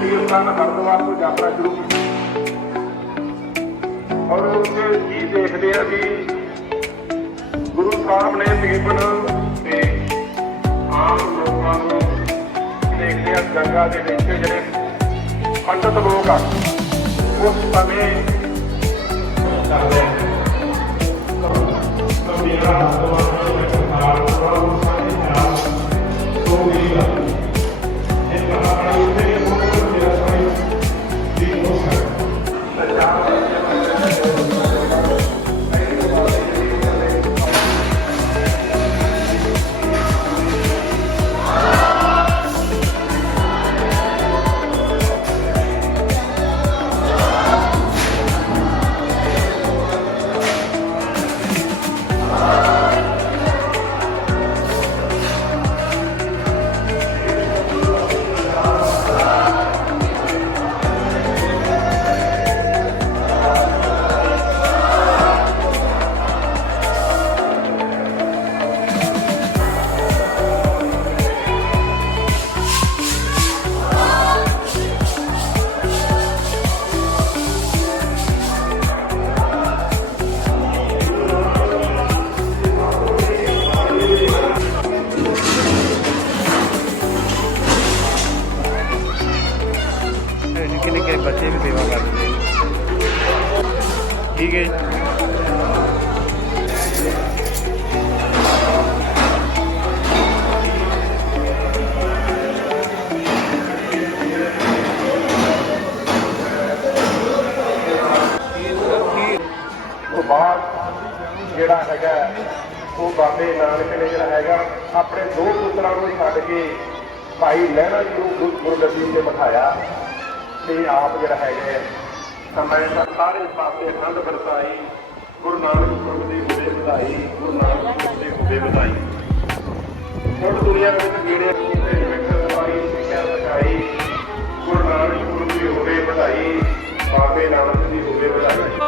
ਤੀਰ ਸਥਾਨ ਹਰਿਦੁਆਰ ਤੋਂ ਯਾਤਰਾ ਸ਼ੁਰੂ ਕੀਤੀ। ਔਰ ਉੱਥੇ ਕੀ ਦੇਖਦੇ ਆ ਵੀ ਗੁਰੂ ਸਾਹਿਬ ਨੇ ਤਕਰੀਬਨ ਤੇ ਆਮ ਲੋਕਾਂ ਨੂੰ ਦੇਖਦੇ ਆ ਗੰਗਾ ਦੇ ਵਿੱਚ ਜਿਹੜੇ ਪੰਡਤ ਲੋਕ ਆ, ਉਸ ਸਮੇਂ ਕਰਦੇ ਕਬੀਰਾ ਹਰਿਦੁਆਰ ਠੀਕ ਜਿਹੜਾ ਹੈਗਾ, ਉਹ ਬਾਬੇ ਨਾਨਕ ਨੇ ਜਿਹੜਾ ਹੈਗਾ, ਆਪਣੇ ਦੋ ਪੁੱਤਰਾਂ ਨੂੰ ਛੱਡ ਕੇ ਭਾਈ ਲਹਿਣਾ ਜੀ ਨੂੰ ਗੁਰ- ਗੁਰਗੱਦੀ ਤੇ ਬਿਠਾਇਆ। ਤੇ ਆਪ ਜਿਹੜਾ ਹੈਗਾ ਸਮੇਂ ਦਾ ਸਾਰੇ ਪਾਸੇ ਆਨੰਦ ਵਰਤਾਈ, ਗੁਰੂ ਨਾਨਕ ਗੁਰੂ ਦੀ ਹੋਵੇ ਵਧਾਈ, ਗੁਰੂ ਨਾਨਕ ਗੁਰੂ ਦੀ ਹੋਵੇ ਵਧਾਈ। ਹੁਣ ਦੁਨੀਆ ਵਿੱਚ ਜਿਹੜੇ ਦੇ ਵਿੱਚ ਸਿੱਖਿਆ ਸਿਖਾਈ, ਗੁਰੂ ਨਾਨਕ ਗੁਰੂ ਦੀ ਹੋਵੇ ਵਧਾਈ, ਬਾਬੇ ਨਾਨਕ ਦੀ ਹੋਵੇ ਵਧਾਈ।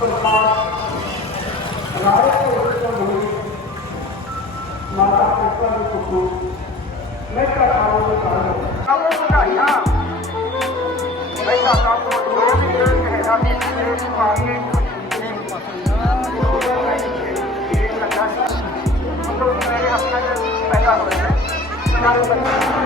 प्रसाद राय माता कृपा जी को मैं कहता हूँ मैं कहता हूँ, जो भी हैरानी मांगे मतलब मेरे हफ़्ते में पैदा हुए हैं।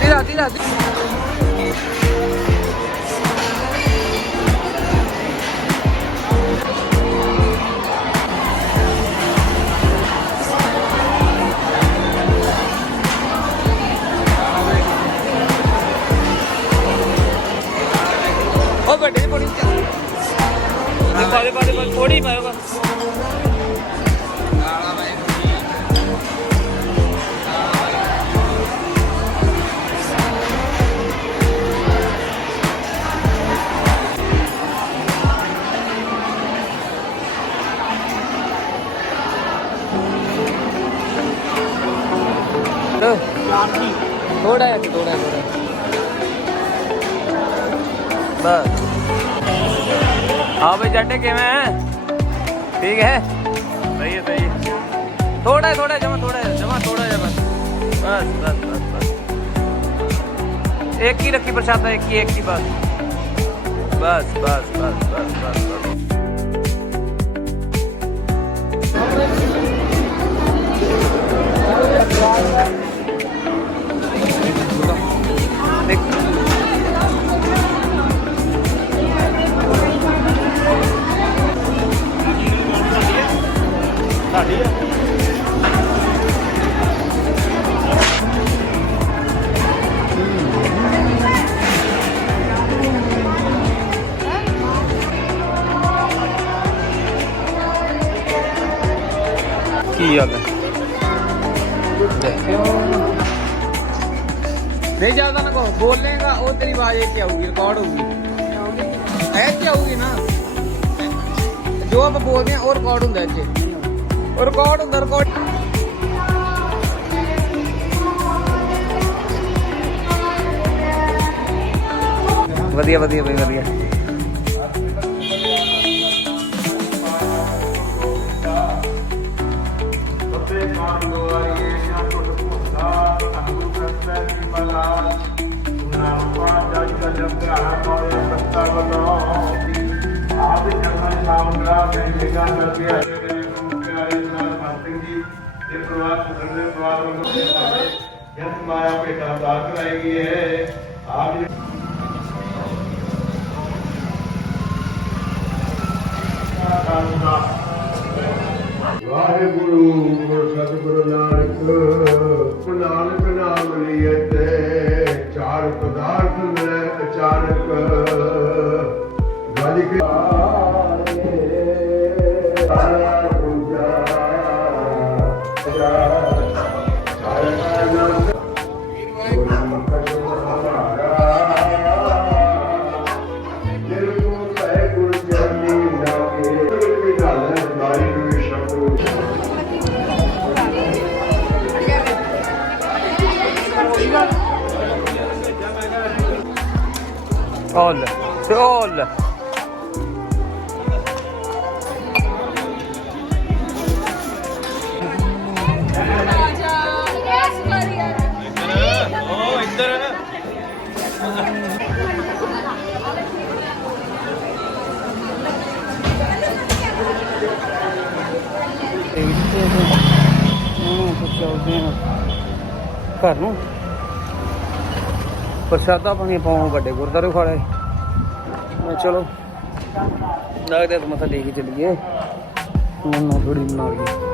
ધીરા ધીરા ધીરા. बस। हाँ भाई जाटे किमें हैं? ठीक है? सही है सही थोड़ा है। थोड़ा जमा थोड़ा है जमा थोड़ा है बस बस बस बस बस। एक ही रखी प्रसाद एक ही एक ही बस। बस बस बस बस बस बस। ਕੀ ਹਾਲ ਹੈ ਦੇਖਿਓ ਨਹੀਂ ਜ਼ਿਆਦਾ ਨਾ ਕਹੋ ਬੋਲੇਗਾ ਉਹ ਤੇਰੀ ਆਵਾਜ਼ ਇੱਥੇ ਆਊਗੀ ਰਿਕਾਰਡ ਹੋਊਗੀ ਇੱਥੇ ਆਊਗੀ ਨਾ ਜੋ ਆਪਾਂ ਬੋਲਦੇ ਆ ਉਹ ਰਿਕਾਰਡ ਹੁੰਦਾ ਇੱਥੇ ਉਹ ਰਿਕਾਰਡ ਹੁੰਦਾ ਰਿਕਾਰਡ ਵਧੀਆ ਵਧੀਆ ਬਈ ਵਧੀਆ ਜਨ ਮਾਇਆ ਭੇਟਾ ਦਾਤ ਕਰਾਏਗੀ ਹੈ ਆਪ ਜੀ All. All. ਘਰ ਨੂੰ। ਪ੍ਰਸ਼ਾਦਾ ਪਾਣੀ ਪਾਉਂ ਵੱਡੇ ਗੁਰਦਾਰੇ ਖਾੜੇ ਮੈਂ ਚਲੋ, ਲੱਗਦਾ ਮੱਥਾ ਟੇਕ ਕੇ ਚੱਲੀਏ। ਹੁਣ ਥੋੜੀ ਬਣਾ ਲਈਏ